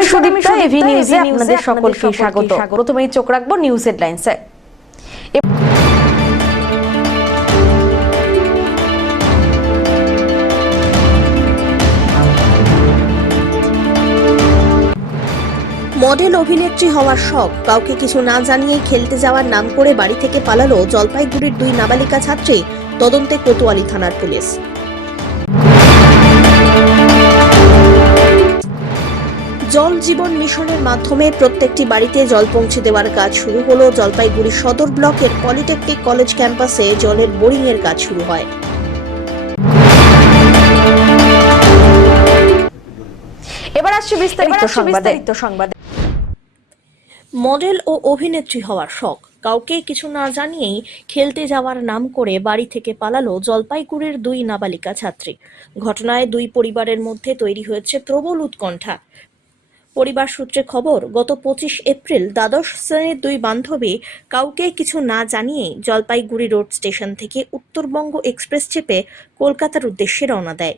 আমি সুদীপ্তা, এভি নিউজে আপনাদের সকলকে স্বাগত। প্রথমেই চোখ রাখবো নিউজ হেডলাইন্সে। মডেল অভিনেত্রী হওয়ার শখ, কাউকে কিছু না জানিয়েই খেলতে যাওয়ার নাম করে বাড়ি থেকে পালালো জলপাইগুড়ির 2 নাবালিকা ছাত্রী, তদন্তে কোতোয়ালি থানার পুলিশ। জল জীবন মিশনের মাধ্যমে প্রত্যেকটি বাড়িতে জল পৌঁছে দেওয়ার কাজ শুরু হলো। জলপাইগুড়ি সদর ব্লকের পলিটেকনিক কলেজ ক্যাম্পাসে জলের বোরিং এর কাজ শুরু হয়। এবার আসছে বিস্তারিত সংবাদ। মডেল ও অভিনেত্রী হওয়ার শখ, কাউকে কিছু না জানিয়েই খেলতে যাওয়ার নাম করে বাড়ি থেকে পালালো জলপাইগুড়ির 2 নাবালিকা ছাত্রী। ঘটনায় 2 পরিবারের মধ্যে তৈরি হয়েছে প্রবল উৎকণ্ঠা। পরিবার সূত্রে খবর, গত 25 এপ্রিল দ্বাদশ শ্রেণীর 2 বান্ধবী কাউকে কিছু না জানিয়েই জলপাইগুড়ি রোড স্টেশন থেকে উত্তরবঙ্গ এক্সপ্রেস চেপে কলকাতার উদ্দেশ্যে রওনা দেয়।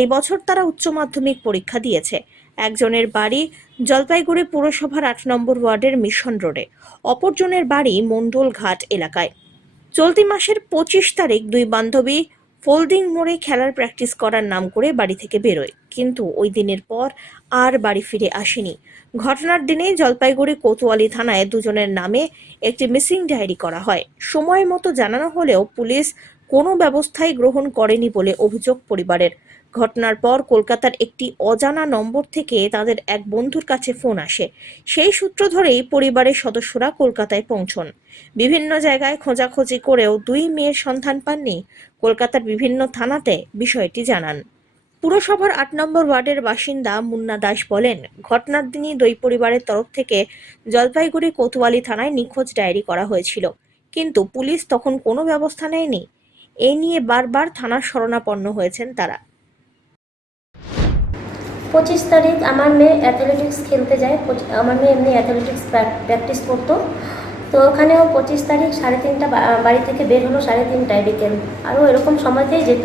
এই বছর তারা উচ্চ মাধ্যমিক পরীক্ষা দিয়েছে। একজনের বাড়ি জলপাইগুড়ি পুরসভার 8 নম্বর ওয়ার্ডের মিশন রোডে, অপরজনের বাড়ি মণ্ডল ঘাট এলাকায়। চলতি মাসের 25 তারিখ 2 বান্ধবী ফোল্ডিং মোড়ে খেলার প্র্যাকটিস করার নাম করে বাড়ি থেকে বেরোয়, কিন্তু ওই দিনের পর আর বাড়ি ফিরে আসেনি। ঘটনার দিনেই জলপাইগুড়ি কোতোয়ালি থানায় দুজনের নামে একটি মিসিং ডায়েরি করা হয়। সময় মতো জানানো হলেও পুলিশ কোনো ব্যবস্থাই গ্রহণ করেনি বলে অভিযোগ পরিবারের। ঘটনার পর কলকাতার একটি অজানা নম্বর থেকে তাদের এক বন্ধুর কাছে ফোন আসে। সেই সূত্র ধরেই পরিবারের সদস্যরা কলকাতায় পৌঁছন। বিভিন্ন জায়গায় খোঁজাখুঁজি করেও 2 মেয়ের সন্ধান পাননি। কলকাতার বিভিন্ন থানাতে বিষয়টি জানান। পুরসভার 8 নম্বর ওয়ার্ডের বাসিন্দা মুন্না দাস বলেন, ঘটনার দিনই 2 পরিবারের তরফ থেকে জলপাইগুড়ি কোতোয়ালি থানায় নিখোঁজ ডায়েরি করা হয়েছিল, কিন্তু পুলিশ তখন কোনো ব্যবস্থা নেয়নি। এই নিয়ে বারবার থানার শরণাপন্ন হয়েছেন তারা। 25 তারিখ আমার মেয়ে অ্যাথলেটিক্স খেলতে যায়। আমার মেয়ে এমনি অ্যাথলেটিক্স প্র্যাকটিস করতো। তো ওখানেও 25 তারিখ 3:30 বাড়ি থেকে বের হলো, 3:30 বিকেল, আরও এরকম সময়তেই যেত।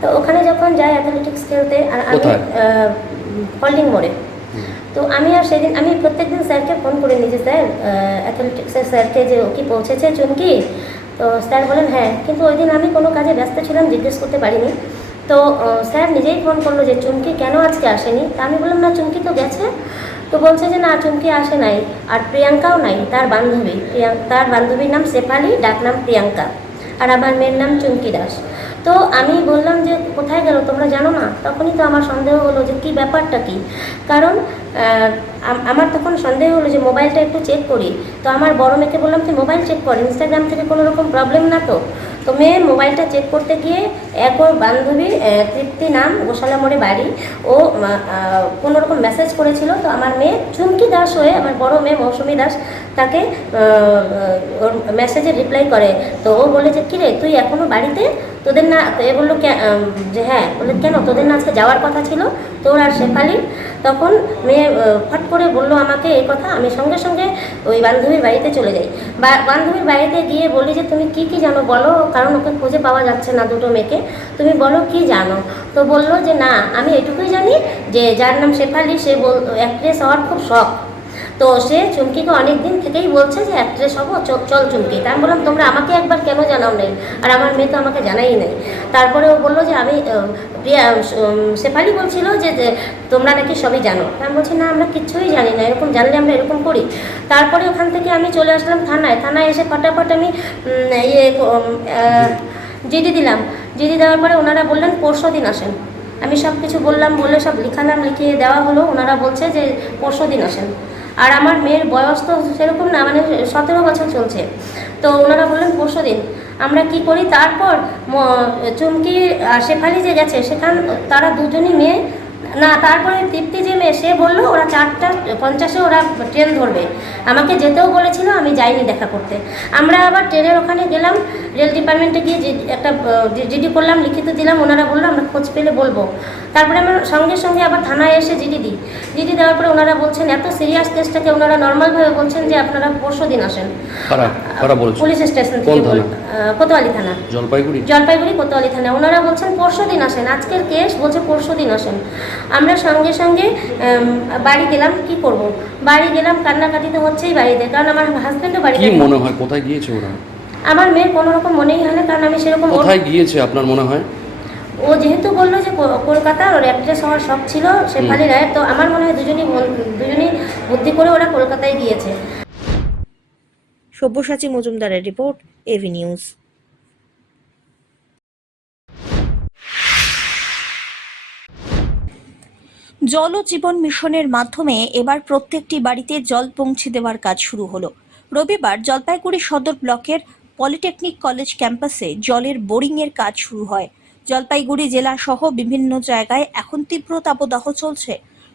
তো ওখানে যখন যাই অ্যাথলেটিক্স খেলতে, আর আমি ফল্ডিং মোড়ে, তো আমি আর সেদিন আমি প্রত্যেকদিন স্যারকে ফোন করে নিই যে স্যার অ্যাথলেটিক্সের স্যারকে যে ও কি পৌঁছেছে চুমকি। তো স্যার বলেন হ্যাঁ, কিন্তু ওই দিন আমি কোনো কাজে ব্যস্ত ছিলাম, জিজ্ঞেস করতে পারিনি। তো স্যার নিজেই ফোন করলো যে চুমকি কেন আজকে আসেনি। তা আমি বললাম না, চুমকি তো গেছে। তো বলছে যে না, চুমকি আসে নাই, আর প্রিয়াঙ্কাও নাই, তার বান্ধবীর নাম শেফালি, ডাক নাম প্রিয়াঙ্কা, আর আমার মেয়ের নাম চুমকি দাস। তো আমি বললাম যে কোথায় গেল তোমরা জানো না? তখনই তো আমার সন্দেহ হলো যে কি ব্যাপারটা কি, কারণ আমার তখন সন্দেহ হলো যে মোবাইলটা একটু চেক করি। তো আমার বড় মেয়েকে বললাম তুই মোবাইল চেক কর, ইনস্টাগ্রাম থেকে কোনো রকম প্রবলেম না তো। তো মেয়ে মোবাইলটা চেক করতে গিয়ে এক ওর বান্ধবী তৃপ্তি নাম, গোশালা মোড়ে বাড়ি, ও কোনো রকম মেসেজ করেছিল। তো আমার মেয়ে চুমকি দাস হয়ে আমার বড় মেয়ে মৌসুমি দাস তাকে ওর মেসেজে রিপ্লাই করে। তো ও বলে যে কিরে তুই এখনও বাড়িতে, তোদের না? তো এ বললো যে হ্যাঁ। বলে কেন, তোদের না আজকে যাওয়ার কথা ছিল তোর আর শেফালির? তখন মেয়ে ফট করে বললো আমাকে এই কথা। আমি সঙ্গে সঙ্গে ওই বান্ধবীর বাড়িতে চলে যাই। বান্ধবীর বাড়িতে গিয়ে বলি যে তুমি কি জানো বলো, কারণ ওকে খুঁজে পাওয়া যাচ্ছে না দুটো মেয়েকে, তুমি বলো কি জানো। তো বললো যে না, আমি এটুকুই জানি যে যার নাম শেফালি সে অ্যাক্ট্রেস হওয়ার খুব শখ। তো সে চুমকিকে অনেক দিন থেকেই বলছে যে অ্যাক্ট্রেস হবো, চল চুমকি। তা আমি বললাম তোমরা আমাকে একবার কেন জানাও নাই, আর আমার মেয়ে তো আমাকে জানাই নাই। তারপরে ও বললো যে আমি শেফালি বলছিল যে তোমরা নাকি সবই জানো। আমি বলছি না, আমরা কিচ্ছুই জানি না, এরকম জানলে আমরা এরকম করি। তারপরে ওখান থেকে আমি চলে আসলাম থানায় এসে ফটাফট আমি জিডি দিলাম। জিডি দেওয়ার পরে ওনারা বললেন পরশুদিন আসেন। আমি সব কিছু বললাম, বলে সব লিখালাম, লিখিয়ে দেওয়া হলো। ওনারা বলছে যে পরশুদিন আসেন। আর আমার মেয়ের বয়স তো সেরকম না, মানে 17 বছর চলছে। তো ওনারা বললেন পরশুদিন। আমরা কি করি, তারপর চুমকি আর শেফালি যে গেছে সেখান তারা দুজনই মেয়ে না, তারপরে তৃপ্তি যে মেয়ে সে বললো ওরা 4:50 ওরা ট্রেন ধরবে। আমাকে যেতেও বলেছিল, আমি যাইনি দেখা করতে। আমরা আবার ট্রেনের ওখানে গেলাম, রেল ডিপার্টমেন্টে গিয়ে একটা জিডি করলাম, লিখিত দিলাম। ওনারা বললো আমরা খোঁজ পেলে বলবো। তারপরে আমরা সঙ্গে সঙ্গে আবার থানায় এসে জিডি দিই। জিডি দেওয়ার পরে ওনারা বলছেন এত সিরিয়াস কেসটাকে ওনারা নর্মালভাবে বলছেন যে আপনারা পরশুদিন আসেন। পুলিশ স্টেশন থেকে কোতোয়ালি থানা, জলপাইগুড়ি কোতোয়ালি থানা। ওনারা বলছেন পরশুদিন আসেন, আজকের কেস বলছে পরশুদিন আসেন। আমরা সঙ্গে সঙ্গে বাড়ি গেলাম। কি করব, বাড়ি গেলাম, কান্নাকাটি তো হচ্ছেই বাড়িতে, কারণ আমার হাজব্যান্ডও বাড়িতে কি নেই। মনে হয় কোথায় গিয়েছে ওরা? আমার মেয়ের কোনো রকম মনেই হয় না, কারণ আমি সেরকম কোথায় গিয়েছে আপনার মনে হয়? ও যেহেতু বললো যে কলকাতা, ওর অ্যাড্রেস হওয়ার শখ ছিল শেফালি রায়ের, তো আমার মনে হয় দুজনই বুদ্ধি করে ওরা কলকাতায় গিয়েছে। সব্যসাচী মজুমদারের রিপোর্ট, এভি নিউজ। জল ও জীবন মিশনের মাধ্যমে এবার প্রত্যেকটি বাড়িতে জল পৌঁছে দেওয়ার কাজ শুরু হলো। রবিবার জলপাইগুড়ি সদর ব্লকের পলিটেকনিক কলেজ ক্যাম্পাসে জলের বোরিংয়ের কাজ শুরু হয়। জলপাইগুড়ি জেলা সহ বিভিন্ন জায়গায় এখন তীব্র তাপদাহ চলছে।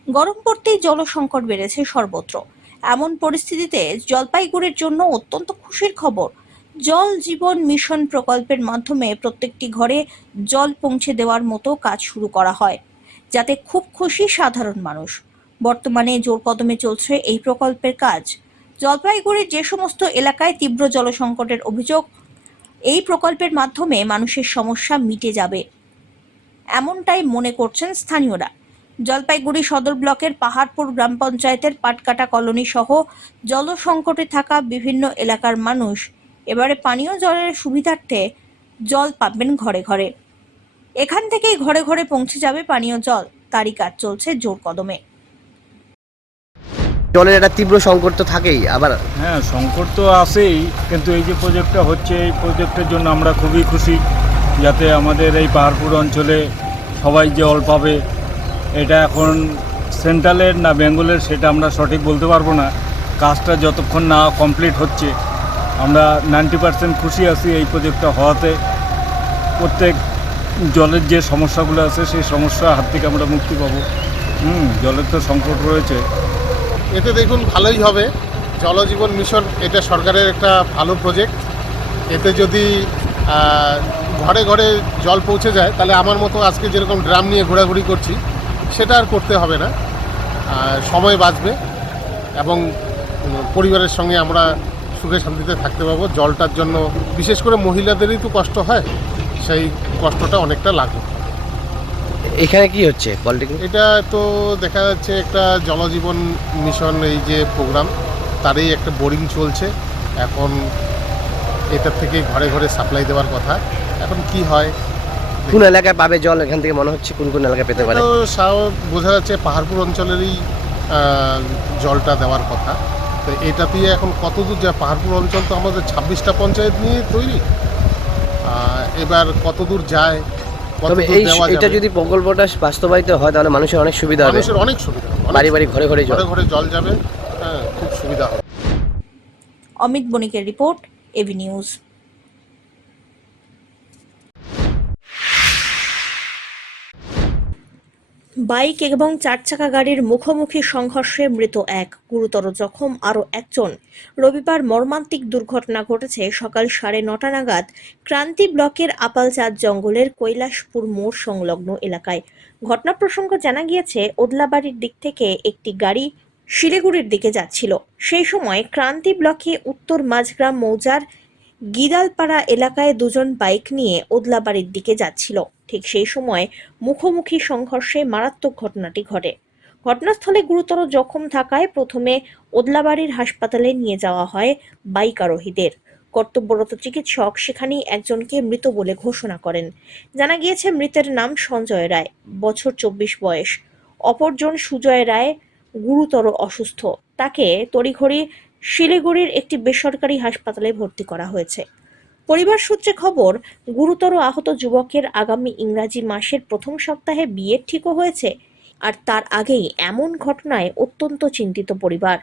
গরম পড়তেই জল সংকট বেড়েছে সর্বত্র। এমন পরিস্থিতিতে জলপাইগুড়ির জন্য অত্যন্ত খুশির খবর। জল জীবন মিশন প্রকল্পের মাধ্যমে প্রত্যেকটি ঘরে জল পৌঁছে দেওয়ার মতো কাজ শুরু করা হয়, যাতে খুব খুশি সাধারণ মানুষ। বর্তমানে জোর কদমে চলছে এই প্রকল্পের কাজ। জলপাইগুড়ির যে সমস্ত এলাকায় তীব্র জলসংকটের অভিযোগ, এই প্রকল্পের মাধ্যমে মানুষের সমস্যা মিটে যাবে, এমনটাই মনে করছেন স্থানীয়রা। জলপাইগুড়ি সদর ব্লকের পাহাড়পুর গ্রাম পঞ্চায়েতের পাটকাটা কলোনি সহ জলসংকটে থাকা বিভিন্ন এলাকার মানুষ এবারে পানীয় জলের সুবিধার্থে জল পাবেন ঘরে ঘরে। এখান থেকেই ঘরে ঘরে পৌঁছে যাবে পানীয় জল, তারই কাজ চলছে জোর কদমে। জলের একটা তীব্র সংকট তো থাকেই, আবার হ্যাঁ, সংকট তো আসেই, কিন্তু এই যে প্রজেক্টটা হচ্ছে, এই প্রজেক্টের জন্য আমরা খুবই খুশি, যাতে আমাদের এই পাহাড়পুর অঞ্চলে সবাই জল পাবে। এটা এখন সেন্ট্রালের না বেঙ্গলের সেটা আমরা সঠিক বলতে পারবো না। কাজটা যতক্ষণ না কমপ্লিট হচ্ছে আমরা 90% খুশি আছি এই প্রজেক্টটা হওয়াতে। প্রত্যেক জলের যে সমস্যাগুলো আছে সেই সমস্যার হাত থেকে আমরা মুক্তি পাবো। জলের তো সংকট রয়েছে। এতে দেখুন ভালোই হবে। জলজীবন মিশন এটা সরকারের একটা ভালো প্রজেক্ট। এতে যদি ঘরে ঘরে জল পৌঁছে যায়, তাহলে আমার মতো আজকে যেরকম ড্রাম নিয়ে ঘোরাঘুরি করছি সেটা আর করতে হবে না, সময় বাঁচবে এবং পরিবারের সঙ্গে আমরা সুখে শান্তিতে থাকতে পারবো। জলটার জন্য বিশেষ করে মহিলাদেরই তো কষ্ট হয়, সেই কষ্টটা অনেকটা লাগবে। এখানে কি হচ্ছে পলিটেকনিক? এটা তো দেখা যাচ্ছে একটা জলজীবন মিশন, এই যে প্রোগ্রাম, তারই একটা বোরিং চলছে এখন। এটার থেকে ঘরে ঘরে সাপ্লাই দেওয়ার কথা, এখন কি হয়। কোন এলাকায় পাবে জল এখান থেকে মনে হচ্ছে, কোন কোন এলাকায় পেতে পারে? তো বোঝা যাচ্ছে পাহাড়পুর অঞ্চলেরই জলটা দেওয়ার কথা। তো এটা দিয়ে এখন কতদূর যায়, পাহাড়পুর অঞ্চল তো আমাদের 26টা পঞ্চায়েত নিয়ে তৈরি, এবার কতদূর যায়, তবে এটা যদি প্রকল্পটা বাস্তবায়িত হয় তাহলে মানুষের অনেক সুবিধা হবে। মানুষের অনেক সুবিধা, বাড়ি বাড়ি ঘরে ঘরে ঘরে ঘরে জল যাবে, খুব সুবিধা হবে। অমিত বণিকের রিপোর্ট, এভি নিউজ। বাইক এবং চারচাকা গাড়ির মুখোমুখি সংঘর্ষে মৃত এক, গুরুতর জখম আরও একজন। রবিবার মর্মান্তিক দুর্ঘটনা ঘটেছে সকাল 9:30 নাগাদ ক্রান্তি ব্লকের আপালচাঁদ জঙ্গলের কৈলাসপুর মোড় সংলগ্ন এলাকায়। ঘটনা প্রসঙ্গ জানা গিয়েছে, ওদলাবাড়ির দিক থেকে একটি গাড়ি শিলিগুড়ির দিকে যাচ্ছিল। সেই সময় ক্রান্তি ব্লকে উত্তর মাঝগ্রাম মৌজার গিদালপাড়া এলাকায় দুজন বাইক নিয়ে ওদলাবাড়ির দিকে যাচ্ছিল। ঠিক সেই সময় মুখোমুখি সংঘর্ষে মারাত্মক ঘটনাটি ঘটে। ঘটনাস্থলে গুরুতর জখম থাকায় প্রথমে ওদলাবাড়ির হাসপাতালে নিয়ে যাওয়া হয় বাইক আরোহীদের। কর্তব্যরত চিকিৎসক সেখানেই একজনকে মৃত বলে ঘোষণা করেন। জানা গিয়েছে, মৃতের নাম সঞ্জয় রায়, বছর 24 বয়স। অপরজন সুজয় রায় গুরুতর অসুস্থ, তাকে তড়িঘড়ি শিলিগুড়ির একটি বেসরকারি হাসপাতালে ভর্তি করা হয়েছে। পরিবার সূত্রে খবর, গুরুতর আহত যুবকের আগামী ইংরাজি মাসের প্রথম সপ্তাহে বিয়ে ঠিকও হয়েছে, আর তার আগেই এমন ঘটনায় অত্যন্ত চিন্তিত পরিবার।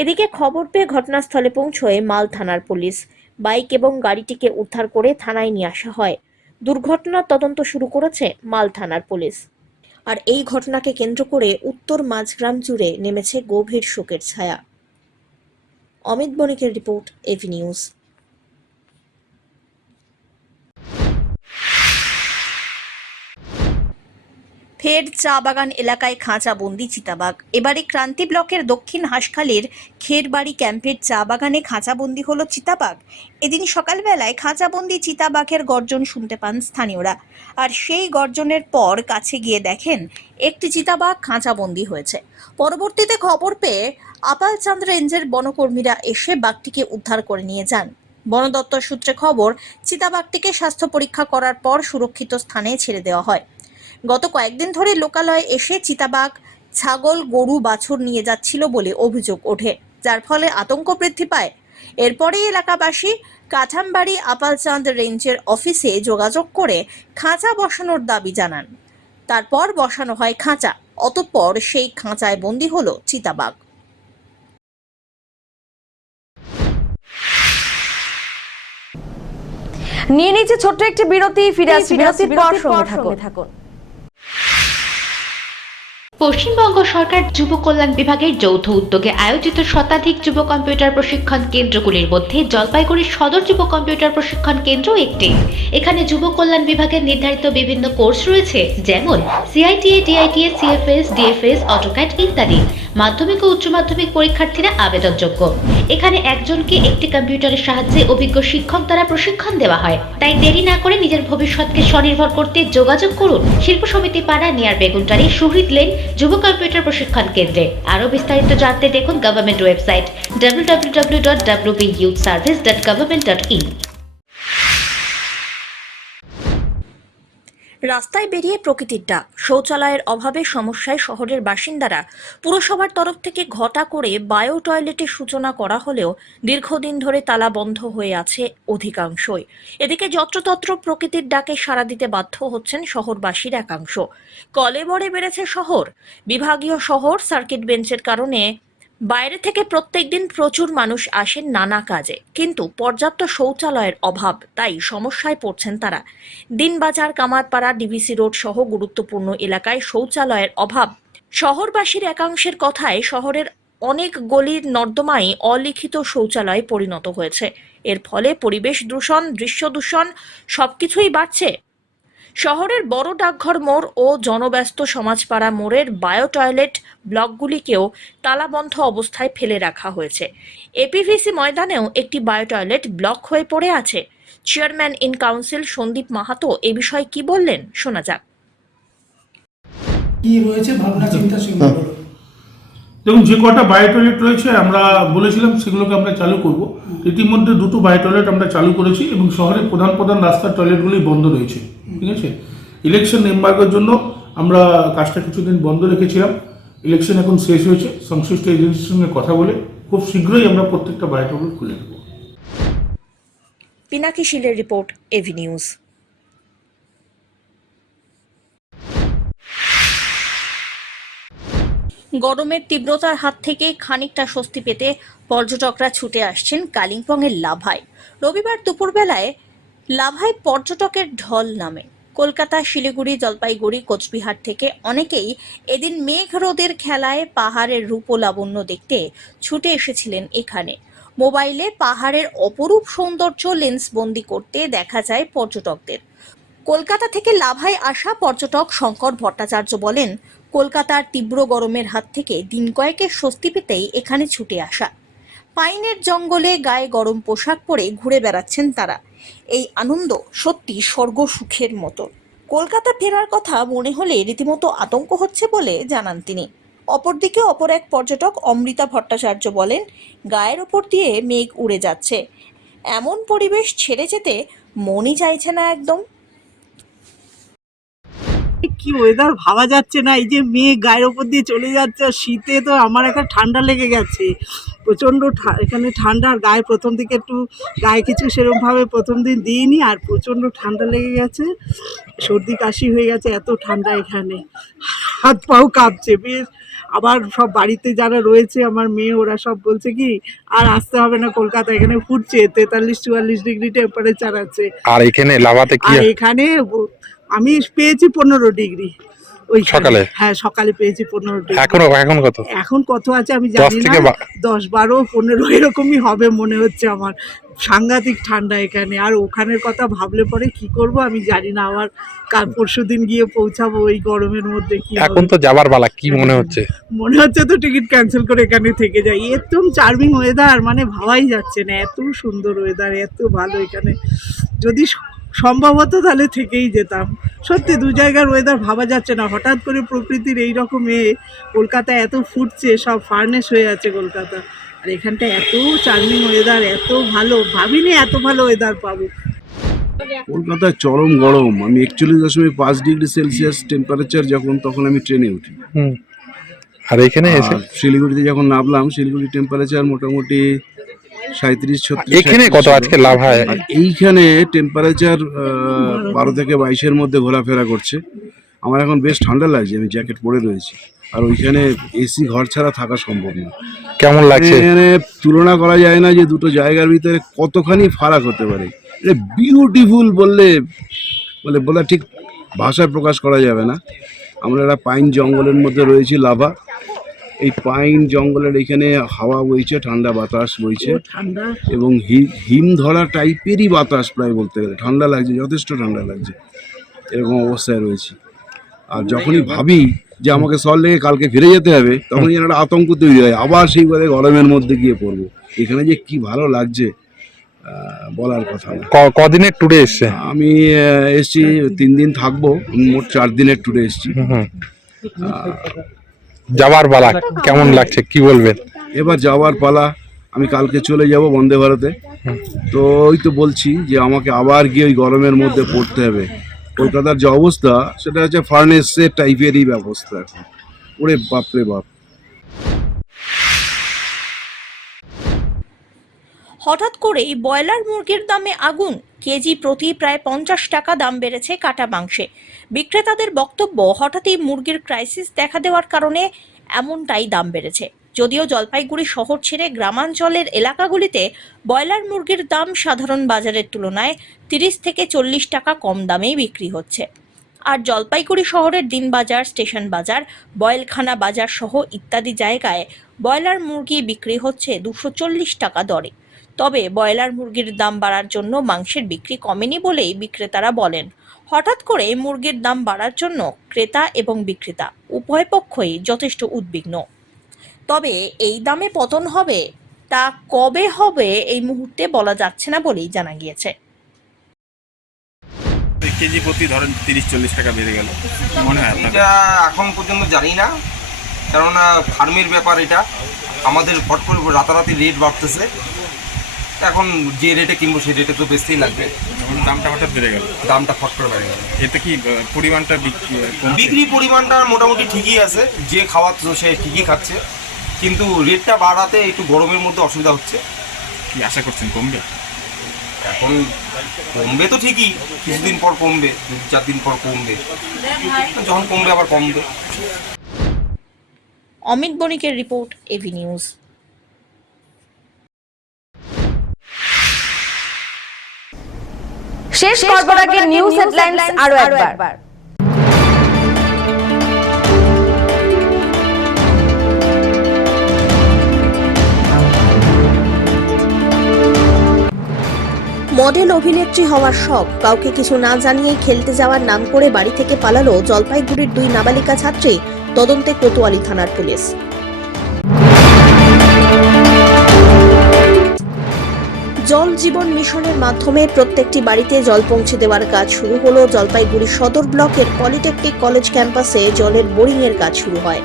এদিকে খবর পেয়ে ঘটনাস্থলে পৌঁছয় মাল থানার পুলিশ। বাইক এবং গাড়িটিকে উদ্ধার করে থানায় নিয়ে আসা হয়। দুর্ঘটনার তদন্ত শুরু করেছে মাল থানার পুলিশ। আর এই ঘটনাকে কেন্দ্র করে উত্তর মাঝগ্রাম জুড়ে নেমেছে গভীর শোকের ছায়া। অমিত বণিকের রিপোর্ট, এভি নিউজ। ফের চা বাগান এলাকায় খাঁচাবন্দি চিতাবাঘ। এবারে ক্রান্তি ব্লকের দক্ষিণ হাঁসখালির খেরবাড়ি ক্যাম্পের চা বাগানে খাঁচাবন্দি হলো চিতাবাঘ। এদিন সকালবেলায় খাঁচাবন্দি চিতাবাঘের গর্জন শুনতে পান স্থানীয়রা, আর সেই গর্জনের পর কাছে গিয়ে দেখেন একটি চিতাবাঘ খাঁচাবন্দি হয়েছে। পরবর্তীতে খবর পেয়ে আপালচাঁদ রেঞ্জের বনকর্মীরা এসে বাঘটিকে উদ্ধার করে নিয়ে যান। বন দপ্তর সূত্রে খবর, চিতাবাঘটিকে স্বাস্থ্য পরীক্ষা করার পর সুরক্ষিত স্থানে ছেড়ে দেওয়া হয়। গত কয়েকদিন ধরে লোকালয়ে এসে চিতাবাঘ ছাগল, গরু, বাছুর নিয়ে যাচ্ছিল বলে অভিযোগ ওঠে, যার ফলে আতঙ্ক বৃদ্ধি পায়। এরপরেই এলাকাবাসী কাঠামবাড়ি আপালচাঁদ রেঞ্জের অফিসে যোগাযোগ করে খাঁচা বসানোর দাবি জানান। তারপর বসানো হয় খাঁচা, অতঃপর সেই খাঁচায় বন্দী হলো চিতাবাঘ। নিয়ে নিচ্ছে ছোট্ট একটি বিরতি, ফিরে আসছি বিরতির পর, সঙ্গে থাকুন। পশ্চিমবঙ্গ সরকার যুব কল্যাণ বিভাগের যৌথ উদ্যোগে আয়োজিত শতাধিক যুব কম্পিউটার প্রশিক্ষণ কেন্দ্রগুলির মধ্যে জলপাইগুড়ির সদর যুব কম্পিউটার প্রশিক্ষণ কেন্দ্র একটি। এখানে যুব কল্যাণ বিভাগের নির্ধারিত বিভিন্ন কোর্স রয়েছে, যেমন সিআইটিএ, ডিআইটিএ, সিএফএস, ডিএফএস, অটোক্যাড ইত্যাদি। মাধ্যমিক ও উচ্চ মাধ্যমিক পরীক্ষার্থীরা আবেদনযোগ্য। এখানে একজনকে একটি কম্পিউটারের সাহায্যে অভিজ্ঞ শিক্ষক দ্বারা প্রশিক্ষণ দেওয়া হয়। তাই দেরি না করে নিজের ভবিষ্যৎকে স্বনির্ভর করতে যোগাযোগ করুন শিল্প সমিতি পাড়া, নিয়ার বেগুনটারি, শহীদ লেন যুব কম্পিউটার প্রশিক্ষণ কেন্দ্রে। আরও বিস্তারিত জানতে দেখুন গভর্নমেন্ট ওয়েবসাইট www.wbyouthservice.government.in। রাস্তায় বেরিয়ে প্রকৃতির ডাক। শৌচালয়ের অভাবে সমস্যায় শহরের বাসিন্দারা। পুরসভার তরফ থেকে ঘটা করে বায়ো টয়লেটের সূচনা করা হলেও দীর্ঘদিন ধরে তালা বন্ধ হয়ে আছে অধিকাংশই। এদিকে যত্রতত্র প্রকৃতির ডাকে সাড়া দিতে বাধ্য হচ্ছেন শহরবাসীর একাংশ। কলেবরে বেড়েছে শহর। বিভাগীয় শহর সার্কিট বেঞ্চের কারণে বাইরে থেকে প্রত্যেকদিন প্রচুর মানুষ আসেন নানা কাজে, কিন্তু পর্যাপ্ত শৌচালয়ের অভাব, তাই সমস্যায় পড়ছেন তারা। দিনবাজার, কামারপাড়া, ডিভিসি রোড সহ গুরুত্বপূর্ণ এলাকায় শৌচালয়ের অভাব। শহরবাসীর একাংশের কথায় শহরের অনেক গলির নর্দমাই অলিখিত শৌচালয়ে পরিণত হয়েছে। এর ফলে পরিবেশ দূষণ, দৃশ্য দূষণ সবকিছুই বাড়ছে। শহরের বড় ডাকঘর মোড় ও জনব্যস্ত সমাজপাড়া মোড়ের বায়ো টয়লেট ব্লকগুলিকেও তালাবন্ধ অবস্থায় ফেলে রাখা হয়েছে। এপিভিসি ময়দানেও একটি বায়ো টয়লেট ব্লক হয়ে পড়ে আছে। Chairman in council Sandip Mahato এ বিষয়ে কি বললেন, শোনা যাক। কি রয়েছে ভাবনা চিন্তা সেগুলো বলো। দেখুন, যে কটা বায়ো টয়লেট রয়েছে আমরা বলেছিলাম সেগুলোকে আমরা চালু করব। ইতিমধ্যে 2টো বায়ো টয়লেট আমরা চালু করেছি এবং শহরের প্রধান প্রধান রাস্তার টয়লেটগুলি বন্ধ রয়েছে। ঠিক আছে, ইলেকশন এমবার্গোর জন্য আমরা কাজটা কিছুদিন বন্ধ রেখেছিলাম। ইলেকশন এখন শেষ হয়েছে, সংশ্লিষ্ট এজেন্সির সঙ্গে কথা বলে খুব শীঘ্রই আমরা প্রত্যেকটা বায়ো টয়লেট খুলে দেব। পিনাকি শীলের রিপোর্ট, এভি নিউজ। গরমের তীব্রতার হাত থেকে খানিকটা স্বস্তি পেতে পর্যটকরা ছুটে আসছেন কালিম্পংয়ের লাভায়। রবিবার দুপুরবেলায় লাভায় পর্যটকের ঢল নামে। কলকাতা, শিলিগুড়ি, জলপাইগুড়ি, কোচবিহার থেকে অনেকেই এদিন মেঘ রোদের খেলায় পাহাড়ের রূপ লাবণ্য দেখতে ছুটে এসেছিলেন এখানে। মোবাইলে পাহাড়ের অপরূপ সৌন্দর্য লেন্সবন্দি করতে দেখা যায় পর্যটকদের। কলকাতা থেকে লাভায় আসা পর্যটক শঙ্কর ভট্টাচার্য বলেন, কলকাতার তীব্র গরমের হাত থেকে দিন কয়েকের স্বস্তি পেতেই এখানে ছুটে আসা। পাইনের জঙ্গলে গায়ে গরম পোশাক পরে ঘুরে বেড়াচ্ছেন তারা। এই আনন্দ সত্যি স্বর্গ সুখের মতো। কলকাতা ফেরার কথা মনে হলে রীতিমতো আতঙ্ক হচ্ছে বলে জানান তিনি। অপরদিকে অপর এক পর্যটক অমৃতা ভট্টাচার্য বলেন, গায়ের ওপর দিয়ে মেঘ উড়ে যাচ্ছে, এমন পরিবেশ ছেড়ে যেতে মনই চাইছে না একদম। কি ওয়েদার ভাবা যাচ্ছে না, এই যে মেঘ গায়ের ওপর দিয়ে চলে যাচ্ছে। আর শীতে তো আমার একটা ঠান্ডা লেগে গেছে প্রচণ্ড। এখানে ঠান্ডা, আর গায়ে প্রথম দিকে একটু গায়ে কিছু সেরকমভাবে প্রথম দিন দিইনি, আর প্রচণ্ড ঠান্ডা লেগে গেছে, সর্দি কাশি হয়ে গেছে, এত ঠান্ডা এখানে, হাত পাও কাঁপছে বেশ। আবার সব বাড়িতে যারা রয়েছে আমার মেয়ে, ওরা সব বলছে কি আর আসতে হবে না কলকাতা, এখানে ফুটছে 43-44 ডিগ্রি টেম্পারেচার আছে। আর এখানে লাভাতে কি, আর এখানে আমি পেয়েছি 15 ডিগ্রি। ওই সকালে? হ্যাঁ সকালে পেয়েছি 15টি। এখন কত? এখন কত আছে আমি জানি না, 10, 12, 15 এরকমই হবে মনে হচ্ছে আমার। সাংঘাতিক ঠান্ডা এখানে, আর ওখানের কথা ভাবলে পরে কি করব আমি জানি না। আবার কাল পরশুদিন গিয়ে পৌঁছাবো ওই গরমের মধ্যে। কি এখন তো যাবার পালা, কি মনে হচ্ছে? মনে হচ্ছে তো টিকিট ক্যান্সেল করে এখানে থেকে যাই। একদম চার্মিং ওয়েদার, মানে ভাবাই যাচ্ছে না, এত সুন্দর ওয়েদার, এত ভালো এখানে। যদি সম্ভব হতো তাহলে থেকেই যেতাম। সত্যি দু জায়গার ওয়েদার ভাবা যাচ্ছে না। হঠাৎ করে প্রকৃতির এইরকম কলকাতা এত ফুটছে, সব ফার্নেস হয়ে আছে কলকাতা, আর এখানটা এত চার্মিং ওয়েদার, এত ভালো, ভাবিনি এত ভালো ওয়েদার পাবো। কলকাতায় চরম গরম। আমি 41.5 ডিগ্রি সেলসিয়াস টেম্পারেচার তখন আমি ট্রেনে উঠি। আর এখানে এসে শিলিগুড়িতে যখন নামলাম, শিলিগুড়ি টেম্পারেচার মোটামুটি 37-36। এখানে কত আজকে লাভ হয়? আর এইখানে টেম্পারেচার 12 থেকে 22-এর মধ্যে ঘোরাফেরা করছে। আমার এখন বেশ ঠান্ডা লাগছে, আমি জ্যাকেট পরে রয়েছি। আর ওইখানে এসি ঘর ছাড়া থাকা সম্ভব না। কেমন লাগছে? এখানে তুলনা করা যায় না যে দুটো জায়গার ভিতরে কতখানি ফারাক হতে পারে। বিউটিফুল বললে ঠিক ভাষায় প্রকাশ করা যাবে না। আমরা একটা পাইন জঙ্গলের মধ্যে রয়েছি, লাভা। এই পাইন জঙ্গলের এখানে হাওয়া বইছে, ঠান্ডা বাতাস বইছে, এবং হিম ধরা টাইপেরই বাতাস প্রায় বলতে গেলে। ঠান্ডা লাগছে, যথেষ্ট ঠান্ডা লাগছে, এরকম অবস্থায় রয়েছি। আর যখনই ভাবি যে আমাকে সল্ট লেকে কালকে ফিরে যেতে হবে, তখন যেন একটা আতঙ্ক তৈরি হয়, আবার সেইবারে গরমের মধ্যে গিয়ে পড়বো। এখানে যে কি ভালো লাগছে বলার কথা না। কদিনের ট্যুরে এসছে? আমি এসছি 3 দিন থাকবো, মোট 4 দিনের ট্যুরে এসছি। যাওয়ার পালা, কেমন লাগছে কি বলবেন? এবার যাওয়ার পালা। আমি কালকে চলে যাব বন্দে ভারতে। তো ওই তো বলছি যে আমাকে আবার গিয়ে ওই গরমের মধ্যে পড়তে হবে। কলকাতার যে অবস্থা, সেটা হচ্ছে ফার্নেসের টাইপেরই ব্যবস্থা এখন। ওরে বাপরে বাপ। হঠাৎ করেই ব্রয়লার মুরগির দামে আগুন। কেজি প্রতি প্রায় 50 টাকা দাম বেড়েছে কাটা মাংসে। বিক্রেতাদের বক্তব্য, হঠাৎই মুরগির ক্রাইসিস দেখা দেওয়ার কারণে এমনটাই দাম বেড়েছে। যদিও জলপাইগুড়ি শহর ছেড়ে গ্রামাঞ্চলের এলাকাগুলিতে ব্রয়লার মুরগির দাম সাধারণ বাজারের তুলনায় 30 থেকে 40 টাকা কম দামেই বিক্রি হচ্ছে। আর জলপাইগুড়ি শহরের দিনবাজার, স্টেশন বাজার, বয়েলখানা বাজার সহ ইত্যাদি জায়গায় ব্রয়লার মুরগি বিক্রি হচ্ছে 240 টাকা দরে। তবে ব্রয়লার মুরগির দাম বাড়ার জন্য মাংসের বিক্রি কমেনি বলেই বিক্রেতারা বলেন। হঠাৎ করে মুরগির দাম বাড়ার জন্য ক্রেতা এবং বিক্রেতা উভয় পক্ষই যথেষ্ট উদ্বিগ্ন। তবে এই দামে পতন হবে তা কবে হবে এই মুহূর্তে বলা যাচ্ছে না বলেই জানা গিয়েছে। কেজি প্রতি ধরেন 30-40 টাকা বেড়ে গেল, মনে হয় আপনার? এটা এখন পর্যন্ত জানি না, কেননা ফার্মের ব্যাপার এটা। আমাদের ফট করে রাতারাতি রেট বাড়তেছে। এখন যে রেটে কিনবো সেই রেটে তো বেশিই লাগবে। দামটা হঠাৎ বেড়ে গেল, দামটা ফট করে বেড়ে গেল। এতে কি পরিমাণটা বিক্রি পরিমাণটা মোটামুটি ঠিকই আছে, যে খাওয়াচ্ছে সে ঠিকই খাচ্ছে, কিন্তু রেটটা বাড়াতে একটু গরমের মধ্যে অসুবিধা হচ্ছে। কি আশা করছেন কমবে? এখন কমবে তো ঠিকই, কিছুদিন পর কমবে, 2-4 দিন পর কমবে, যখন কমবে আবার কমবে। অমিত বণিকের রিপোর্ট, এভি নিউজ। শেষ করবার আগে নিউজ হেডলাইন্স আরো একবার। মডেল অভিনেত্রী হওয়ার শখ, কাউকে কিছু না জানিয়েই খেলতে যাওয়ার নাম করে বাড়ি থেকে পালালো জলপাইগুড়ির 2 নাবালিকা ছাত্রী। তদন্তে কোতোয়ালি থানার পুলিশ। জল জীবন মিশনের মাধ্যমে প্রত্যেকটি বাড়িতে জল পৌঁছে দেওয়ার কাজ শুরু হলো। জলপাইগুড়ি সদর ব্লকের পলিটেকনিক কলেজ ক্যাম্পাসে জলের বোরিং এর কাজ শুরু হয়।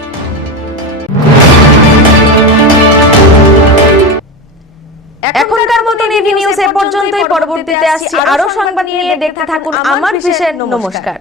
এখনকার মতো এভি নিউজ এ পর্যন্তই। পরবর্তীতে আসছি আরো সংবাদ নিয়ে। দেখতে থাকুন আমার ভিশন। নমস্কার।